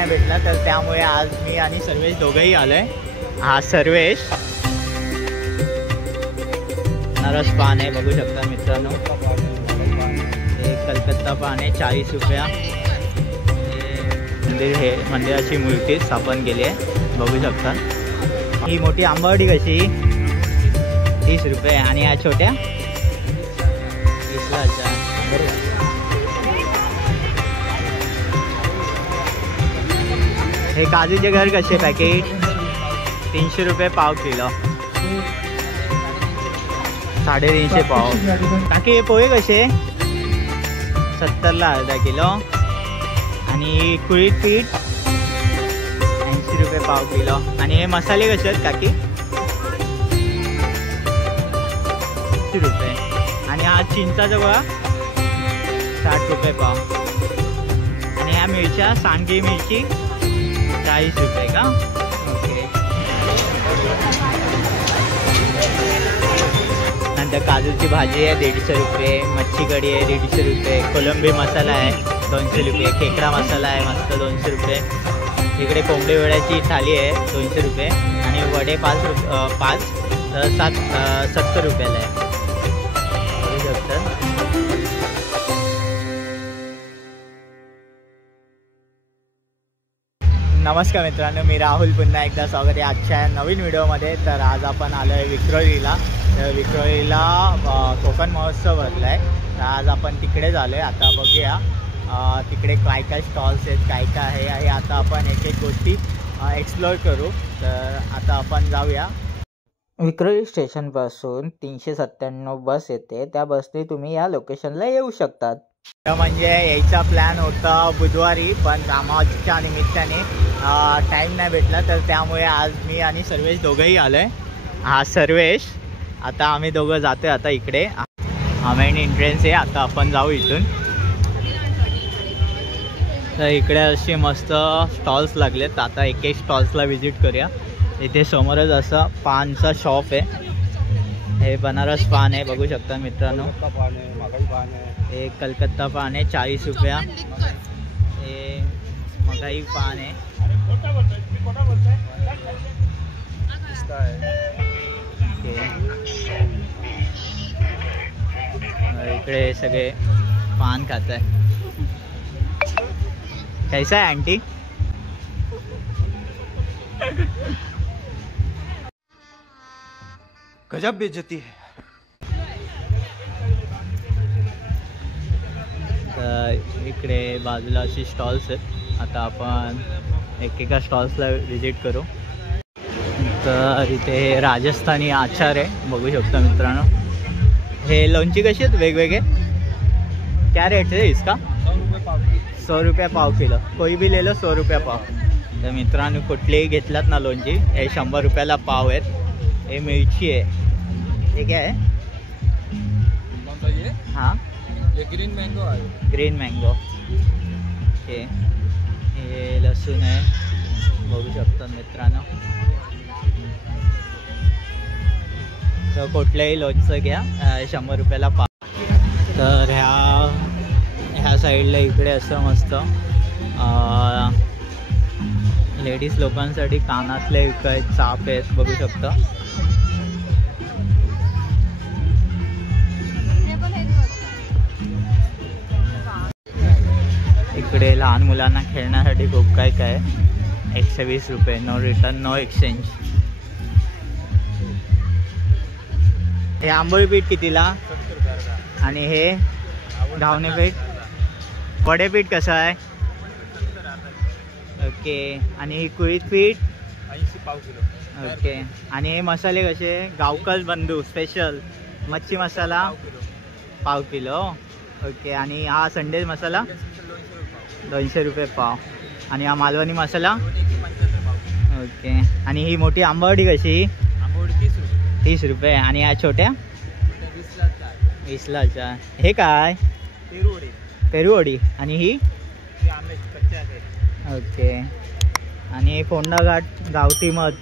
नाही भेटला तर त्यामुळे आज मी आणि सर्वेश दोघंही आलोय. हा सर्वेश नरस पान आहे बघू शकता मित्रांनो. हे कलकत्ता पान आहे 40 रुपया. हे मंदिराची मूर्ती स्थापन केली आहे बघू शकता. ही मोठी आंबावडी कशी 30 रुपये आणि या छोट्या 20ला. हे काजूचे घर कसे पॅकेट 300 रुपये पाव किलो. 350 पाव. बाकी हे पोहे कसे 70ला अर्धा किलो. आणि कुळीत पीठ 80 रुपये पाव किलो. आणि हे मसाले कसे आहेत काकी 80 रुपये. आणि हा चिंचाचा गोळा 60 रुपये पाव. आणि ह्या मिरच्या सांडगी मिरची 40 रुपये का. ओके. नंतर काजूची भाजी आहे 150 रुपये. मच्छी कढी आहे 150 रुपये. कोलंबी मसाला आहे 200 रुपये. खेकडा मसाला आहे मस्त 200 रुपये. इकडे कोंबडी वड्याची थाली आहे 200 रुपये. आणि वडे 5 तर 70 रुपयाला आहे बघू शकता. नमस्कार मित्रांनो, मी राहुल पुन्हा एकदा स्वागत आहे आजच्या नवीन व्हिडिओमध्ये. तर आज आपण आलो आहे विक्रोळीला. तर विक्रोळीला कोकण महोत्सव भरला आहे. तर आज आपण तिकडेच आलो आहे. आता बघूया तिकडे काय काय स्टॉल्स आहेत काय काय आहे हे आता आपण एक एक गोष्टी एक्सप्लोअर करू. तर आता आपण जाऊया. विक्रोळी स्टेशनपासून 397 बस येते. त्या बसने तुम्ही या लोकेशनला येऊ शकतात. म्हणजे यायचा प्लॅन होता बुधवारी, पण कामाच्या निमित्ताने टाईम नाही भेटला. तर त्यामुळे आज मी आणि सर्वेश दोघंही आलो आहे. हा सर्वेश. आता आम्ही दोघं जातो आहे आता इकडे. हा मेन एंट्रन्स आहे. आता आपण जाऊ इथून. तर इकडे असे मस्त स्टॉल्स लागलेत. आता एक एक स्टॉल्सला व्हिजिट करूया. इथे समोरच असं पानचा शॉप आहे. हे बनारस पान आहे बघू शकता मित्रांनो. हे कलकत्ता पान आहे 40 रुपया. हे मगाई पान आहे. इकडे सगळे पान खात आहे. कैसा है आंटी. गजब बेइज्जती है. तर इकडे बाजूला अशी स्टॉल्स आहेत. आता आपण एकेका स्टॉल्सला व्हिजिट करू. तर इथे राजस्थानी आचार आहे बघू शकता मित्रांनो. हे लोणची कशी आहेत वेगवेगळे क्या रेट है इसका 100 रुपये पाव किलो. कोई भी ले लो 100 रुपये पाव. तर मित्रांनो कुठलेही घेतलात ना लोणची हे 100 रुपयाला पाव आहेत. हे मिरची आहे. हे काय आहे हां ये ग्रीन मैंगो है. Green mango. हे लसूण आहे बघू शकता मित्रांनो. तर कुठलंही लोणचं घ्या 100 रुपयाला पाव. तर ह्या साईडला इकडे असं मस्त लेडीज लोकांसाठी कानातले काय चाप आहेत बघू शकता. इकडे लहान मुलांना खेळण्यासाठी खूप काय काय 120 रुपये. No return no exchange. हे आंबोळी पीठ कितीला. आणि हे घावणे पीठ वडे पीठ कसं आहे. ओके. आणि ही कुळीत पीठ 80 पाव किलो. ओके. आणि हे मसाले कसे गावकल बंधू स्पेशल मच्छी मसाला पाव किलो. ओके. आणि हा संडे मसाला 200 रुपये पाव. आणि हा मालवणी मसाला ओके. आणि ही मोठी आंबावडी कशी 30 रुपये. आणि ह्या छोट्या 20ला 4. हे काय पेरूवडी. आणि ही ओके. आणि फोंडा घाट गावठी मध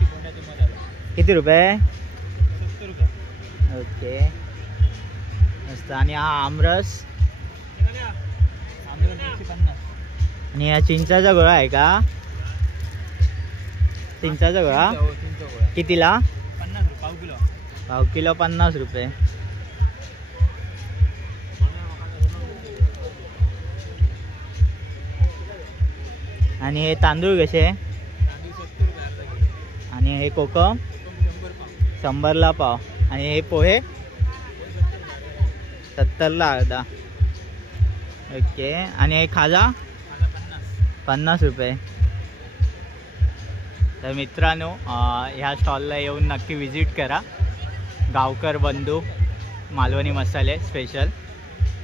किती रुपये 70 रुपये. ओके मस्त. आणि हा आमरस 150. आणि हा चिंचाचा गोळा आहे का चिंचाचा गोळा कितीला? 50 रुपये पाव किलो. पाव किलो 50 रुपये. आणि हे तांदूळ कसे? तांदूळ 70 रुपये अर्धा किलो. आणि हे कोकम 100 पाव. 100ला पाव. आणि हे पोहे 70ला अर्धा. ओके. आणि हे खाजा मला 50. 50 रुपये. तर मित्रांनो ह्या स्टॉलला येऊन नक्की विजिट करा. गावकर बंधू मालवणी मसाले स्पेशल.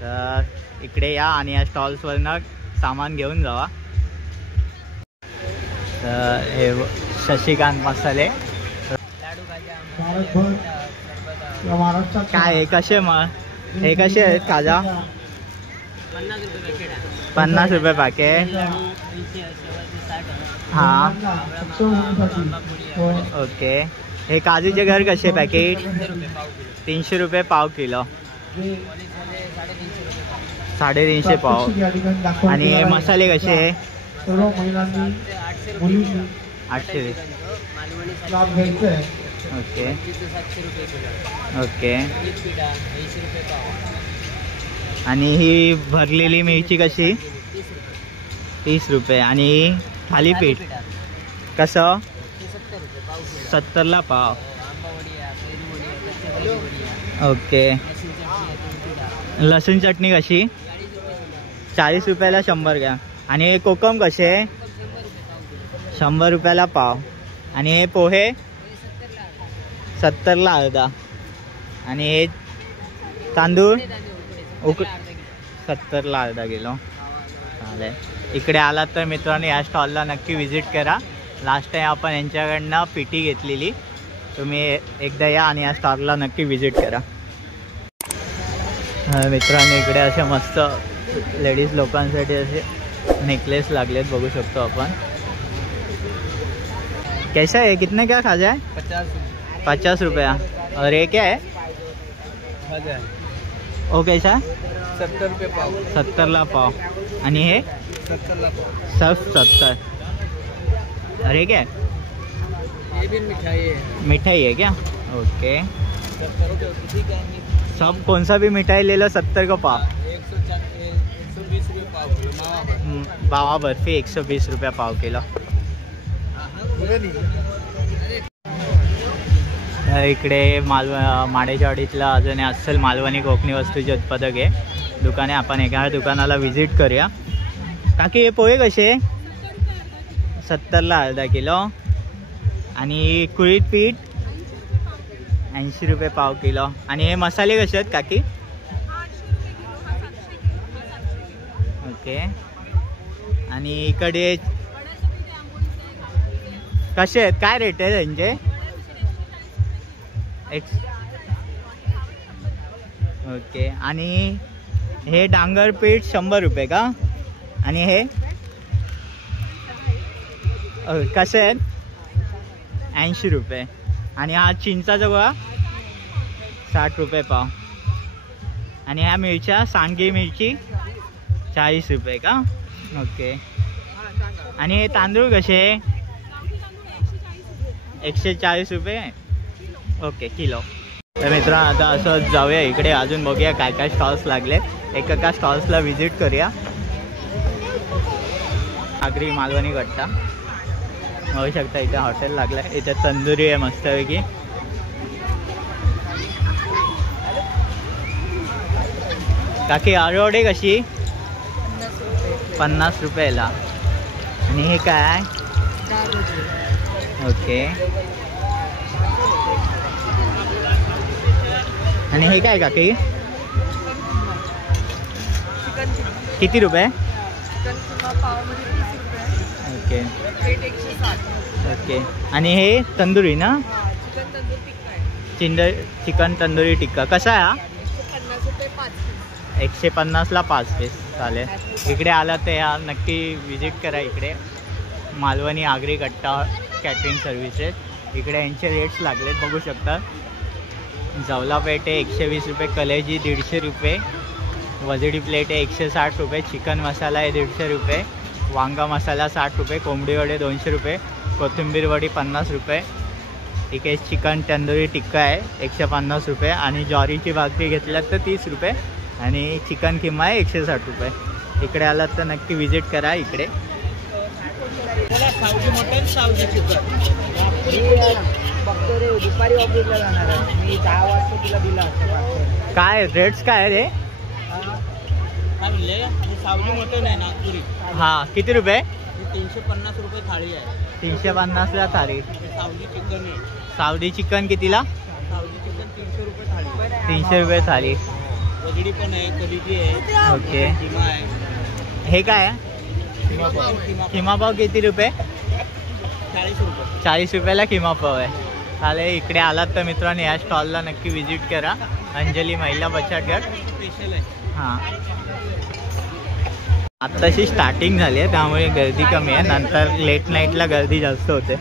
तर इकडे या आणि या स्टॉल्सवरनं सामान घेऊन जावा. तर हे शशिकांत मसाले काय आहे? कसे मग हे कसे आहेत खाजा? 50 रुपये पॅकेट. हां ओके. हे काजूचे घर कसे पॅकेट? 300 रुपये पाव किलो. 350 पाव. आणि हे मसाले कसे? 800. Okay okay. आणि ही भरलेली मिरची कशी? 30 रुपये. आणि थालीपीठ कसं? 70ला पाव. ओके. लसूण चटणी कशी? 40 रुपयाला 100 ग्रॅम. आणि हे कोकम कसे? 100 रुपयाला पाव. आणि हे पोहे 70ला अर्धा. आणि हे तांदूळ 70ला अर्धा किलो. चालेल. इकडे आलात तर मित्रांनो या स्टॉलला नक्की विजिट करा. लास्ट टाइम आपण यांच्याकडनं पिठी घेतलेली. तुम्ही एकदा या आणि या स्टॉलला नक्की विजिट करा. मित्रांनो इकडे असे मस्त लेडीज लोकांसाठी असे नेकलेस लागलेत बघू शकतो आपण. कैसा है? कितने क्या खाजा है? 50 रुपया. और ये क्या है? खाजा ओ कैसा? 70 रुपये पाव. 70ला पाव. आणि हे 70ला पाव. सब 70. अरे क्या ये भी मिठाई है. मिठाई है क्या? ओके. 70 रुपये. ठीक है. सब कौन सा भी मिठाई ले लो 70 का पाव. 120 रुपये पाव किलो. मावा बर्फी 120 रुपया पाव किलो. इकडे माडेच्यावाडीतला अजून अस्सल मालवणी कोकणी वस्तूचे उत्पादक आहे दुकान आहे. आपण एका दुकानाला विजिट करूया. काकी हे पोहे कसे? 70ला अर्धा किलो. आणि कुळीत पीठ 80 रुपये पाव किलो. आणि हे मसाले कसे आहेत काकी? ओके. आणि इकडे कसे आहेत? काय रेट आहे त्यांचे? ओके. आणि हे डांगर पीठ 100 रुपये का? आणि हे कसे आहेत? 80 रुपये. आणि हा चिंचाचा गोळा 60 रुपये पाव. आणि ह्या मिरच्या सांडगी मिरची 40 रुपये का? ओके. आणि हे तांदूळ कसे? 140 रुपये. Okay kilo. तर मित्रांनो आता असं जाऊया इकडे अजून बघूया काय काय स्टॉल्स लागले. एका स्टॉल्सला विजिट करूया. आगरी मालवणी गट्टा बघू शकता. इथे हॉटेल लागलं आहे. इथे तंदुरी आहे मस्तपैकी. काकी आळूवडे कशी? 50 रुपयाला. आणि हे काय? ओके. आणि हे काय काकी? किती रुपये? Okay okay. आणि हे तंदुरी ना? चिकन तंदुरी टिक्का कसा आहे हा? 150ला 5 पीस. चालेल. इकडे आला तर या नक्की विजिट करा. इकडे मालवणी आगरी कट्टा कॅटरिंग सर्व्हिसेस. इकडे यांचे रेट्स लागलेत बघू शकता. जवला प्लेट आहे 120 रुपये. कलेजी 150 रुपये. वजडी प्लेट आहे 160 रुपये. चिकन मसाला आहे 150 रुपये. वांगा मसाला 60 रुपये. कोंबडी वडे 200 रुपये. कोथिंबीर वडी 50 रुपये. ठीक आहे. चिकन तंदुरी टिक्का आहे 150 रुपये. आणि ज्वारीची भाकरी घेतल्यात तर 30 रुपये. आणि चिकन किमा आहे 160 रुपये. इकडे आलात तर नक्की विजिट करा इकडे. सावजी मटन सावजी चिकन बघतो रे, दुपारी ऑफिसला जाणार आहे मी. 10 वाजता तुला दिला असतं. काय रेट्स काय आहे रे? काय म्हणले? सावजी मटन आहे नागपुरी. हां, किती रुपये? 350 रुपये थाळी आहे. 350ला थाळी. सावजी चिकन आहे. सावजी चिकन कितीला? सावजी चिकन 300 रुपये थाळी. 300 रुपये थाळी. वजडी पण आहे, कलिजी आहे, ओके. किमा आहे. हे काय आहे? किमा पाव किती रुपये? 40 रुपये. 40 रुपयाला किमा पाव आहे. चालेल. इकडे आलात तर मित्रांनो या स्टॉलला नक्की विजिट करा. अंजली महिला बचत गट स्पेशल आहे. हां. आत्ताशी स्टार्टिंग झाली आहे त्यामुळे गर्दी कमी आहे. नंतर लेट नाईटला गर्दी जास्त होते.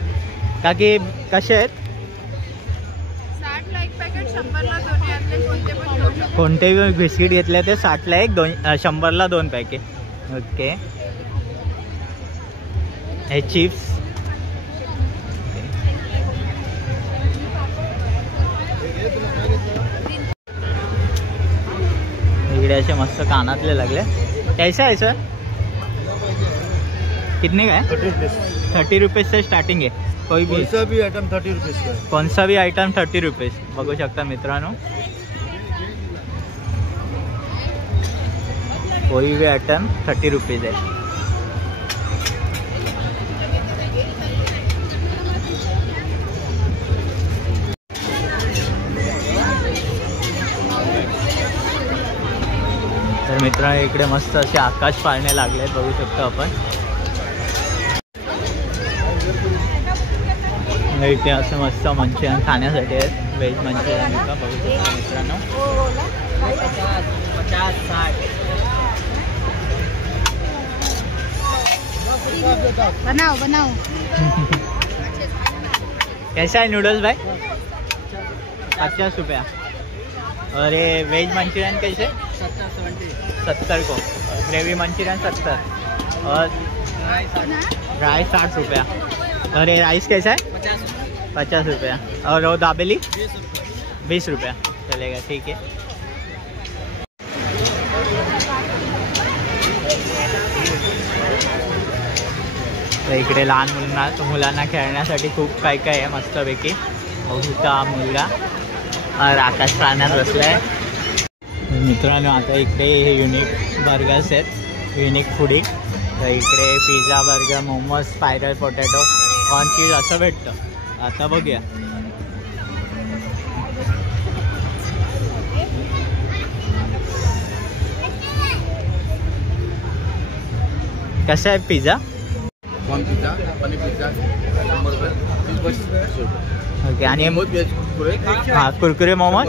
का की कसे आहेत? 60ला एक पॅकेट, 100ला दोन्ही आणले, कोणते पण घेऊ शकतो. कोणतेही बिस्किट घेतले ते 60ला एक, 100ला 2 पॅकेट. ओके. हे चिप्स. इकडे असे मस्त कानातले लागले. कैसा आहे सर? कितने का है? 30 रुपीज से स्टार्टिंग है. कोई भी आइटम 30 रुपीज का. कौन सा भी आइटम 30 रुपीज. बघू शकता मित्रांनो. कोई भी आइटम 30 रुपीज आहे. तर मित्रांनो इकडे मस्त असे आकाश पाळणे लागले बघू शकतो आपण. इथे असं मस्त मंचुरियन खाण्यासाठी आहेत. व्हेज मंचुरियन का बघू शकतो मित्रांनो. 50 60. बनाओ बनाओ. कैसा है नूडल्स भाई? 50 रुपया. और ये वेज मंचूरियन कैसे? 70 को. ग्रेवी मंचूरियन 70 और राइस 60 रुपया. और ये राइस कैसा है? 50 रुपया. और वो दाबेली 20 रुपया. चलेगा ठीक है. तर इकडे लहान मुलांना खेळण्यासाठी खूप काय काय आहे मस्तपैकी. बघूचा मुलगा आकाश पाळण्यात बसलाय. मित्रांनो आता इकडे हे युनिक बर्गर्स आहेत. Unique foodie. तर इकडे pizza, burger, momos, spiral potato, corn cheese असं भेटतं. आता बघूया. कसं आहे pizza? Corn pizza, paneer pizza 100 रुपये. ओके. आणि हां कुरकुरे मोमोज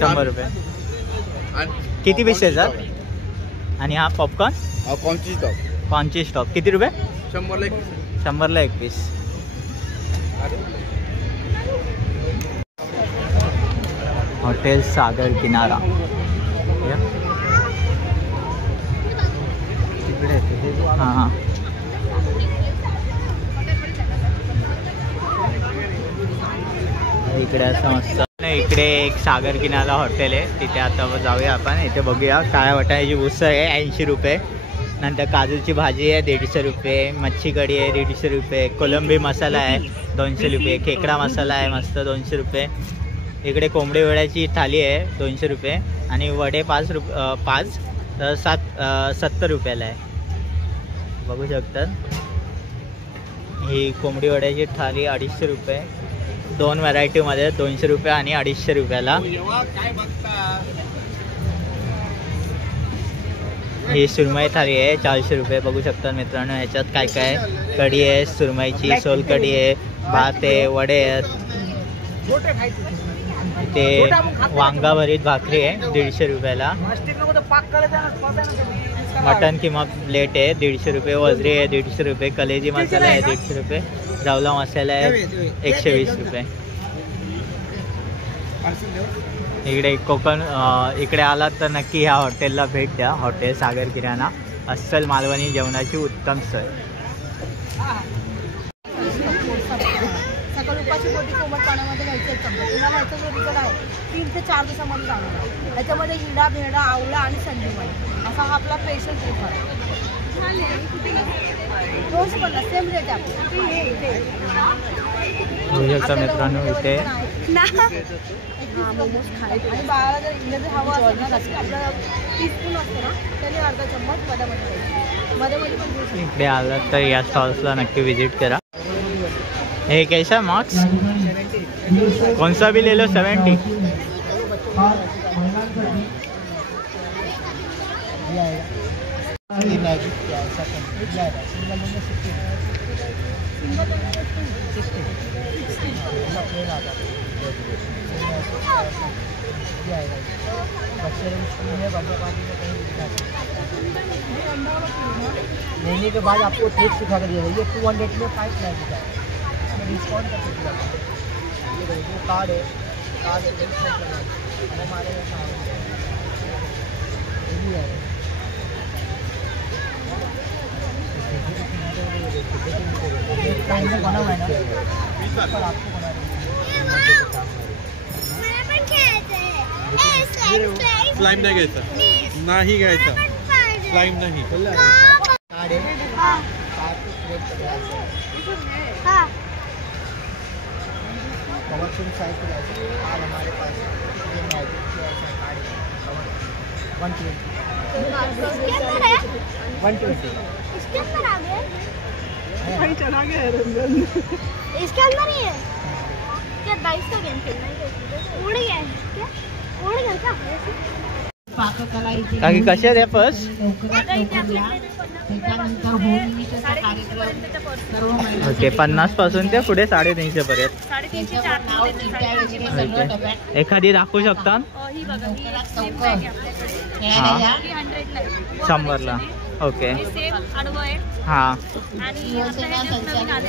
100 रुपये. किती पीस येतात? आणि हा पॉपकॉर्न कॉर्नची स्टॉप किती रुपये? 100ला एक पीस. हॉटेल सागर किनारा. हां हां. इकडे असं मस्त. इकडे एक सागर किनारा हॉटेल आहे तिथे आता जाऊया आपण. इथे बघूया. काळ्या वाटाण्याची उसळ आहे 80 रुपये. नंतर काजूची भाजी आहे 150 रुपये. मच्छी कढी आहे 150 रुपये. कोलंबी मसाला आहे 200 रुपये. खेकडा मसाला आहे मस्त 200 रुपये. इकडे कोंबडी वड्याची थाली आहे 200 रुपये. आणि वडे 5 तर 70 रुपयाला आहे. बघू शकतात. ही कोंबडी वड्याची थाली 250 रुपये. 2 व्हरायटीमध्ये 200 रुपये आणि 250 रुपयाला. ही सुरमई थाली आहे 400 रुपये. बघू शकता मित्रांनो. ह्याच्यात काय काय कढी आहे सुरमईची, सोलकढी आहे, भात आहे, वडे आहेत. ते वांगा भरीत भाकरी आहे 150 रुपयाला. मटन किमा प्लेट आहे 150 रुपये. वजरी आहे 150 रुपये. कलेजी मसाला आहे 150 रुपये. जावला मसाला आहे 120 रुपये. इकडे कोकण इकडे आलात तर नक्की ह्या हॉटेलला भेट द्या. हॉटेल सागर किराणा. अस्सल मालवणी जेवणाची उत्तम सोय. अशी मोठी कोमट पाण्यामध्ये घ्यायची एक चमचा. तुम्हाला ह्याचा जो रिझल्ट आहे 3 ते 4 दिवसामध्ये जाणार आहे. ह्याच्यामध्ये हिडा भेडा आवळा आणि संजीवनी असा हा आपला स्पेशल ट्रिप आहे. 250 सेम रेट आहे मित्रांनो इथे मोमोज खायचे आणि बाळाला जर इंग्रजी हवं असेल ना तशी आपल्याला टीस्पून असतो ना त्याने अर्धा चम्मच मध्ये पण घेऊ शकतो. इकडे आलं तर या स्टॉल्सला नक्की विजिट करा. हे कैसा मार्क्स कौन सा भी ले लो 70. लेने के बाद आपको टेस्ट सिखा कर दिया जाएगा. 200 में 5 लगेगा. डिस्काउंट कर सकते हैं. ये कार्ड है हमारे बना हुआ है ना पर आपको बना स्लाइम नाही घ्यायचा नाही घ्यायचा स्लाइम नाही आज हमारे पास ये मैजिक के ऐसा कार्ड है 120 इसके अंदर आ गए भाई चला गया इसके अंदर ही है क्या डाइस का गेम खेलना है उड़ गया क्या उड़ गया क्या पाककला काकी कसे आहे फर्स्ट. त्याच्यानंतर होळीचा कार्यक्रम ओके 50 पासून ते पुढे 350 पर्यंत. 350 एखादी दाखवू शकता. ही बघा ही स्लिम बॅग आहे आपल्याकडे. हा ही 100ला आहे. 100ला. ओके हे सेम आडवं आहे हा आणि आता ह्याच्यात नवीन आले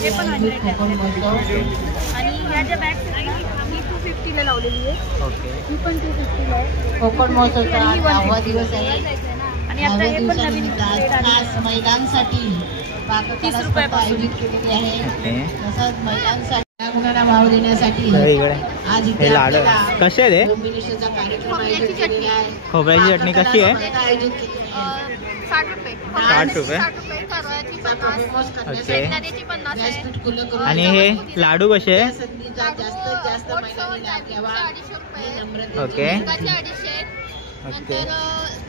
हे पण 100ला आहे. आणि ह्या ज्या बॅग्स आहेत ना ही 250ला लावलेली आहे. ओके ही पण 250ला आहे. कोकण महोत्सवचा आज 10वा दिवस आहे. आणि आता हे पण नवीन trade आलेलं आहे. खास महिलांसाठी पाककला 30 स्पर्धा रुपयापासून. आयोजित केलेली आहे. ओके तसंच महिलांसाठी गुणांना भाव देण्यासाठी तर इकडे आज इथे हे लाडू आपल्याला कसे आहे रे. कॉम्बिनेशनचा कार्यक्रम आयोजित केलेला आहे. खोबऱ्याची चटणी कशी आहे. स्पर्धा आयोजित केलेली आहे. 60 रुपये 60 रुपये. 60 रुपये परवाची 50 प्रमोट ओके. करण्यासाठी नद्याची 50 आहे. व्यासपीठ खुलं करून आणि हे लाडू कसे या आहे. संधीचा जास्तीत जास्त महिलांनी लाभ घ्यावा 250 रुपये. ही नम्रतेची ओके. मुगाचे 250 ओके नंतर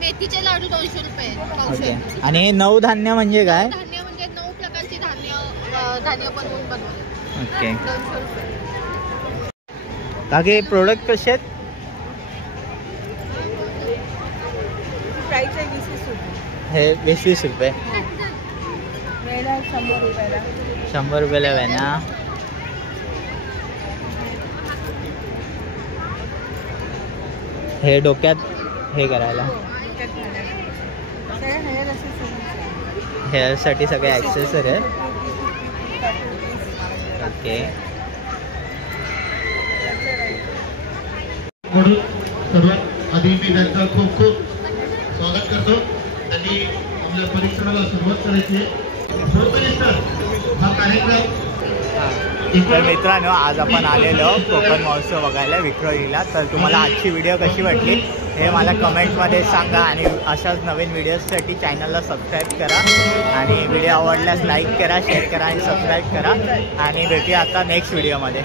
मेथीचे लाडू 200 रुपये ओके. आणि हे 9 धान्य म्हणजे काय. धान्य म्हणजे 9 प्रकारची धान्य बनवून बनवले. ओके 200 रुपये. काकी प्रोडक्ट कसे आहेत. प्राईस आहे 20 रुपये. हे 20 रुपये. वेळेला 100 रुपयाला 100 रुपयाला वेना. हे डोक्यात हे करायला हेअरसाठी सगळे ॲक्सेसरी आहे. ओके म्हणून सर्वात आधी मी त्यांचं खूप खूप स्वागत करतो. त्यांनी आपल्या परीक्षणाला सुरुवात करायची आहे. हा कार्यक्रम तर मित्रांनो आज आपण आलेलो कोकण महोत्सव बघायला विक्रोळीला. तर तुम्हाला आजची व्हिडिओ कशी वाटली हे मला कमेंटमध्ये सांगा आणि अशाच नवीन व्हिडिओजसाठी चॅनलला सबस्क्राईब करा आणि व्हिडिओ आवडल्यास लाईक करा शेअर करा आणि सबस्क्राईब करा आणि भेटूया आता नेक्स्ट व्हिडिओमध्ये.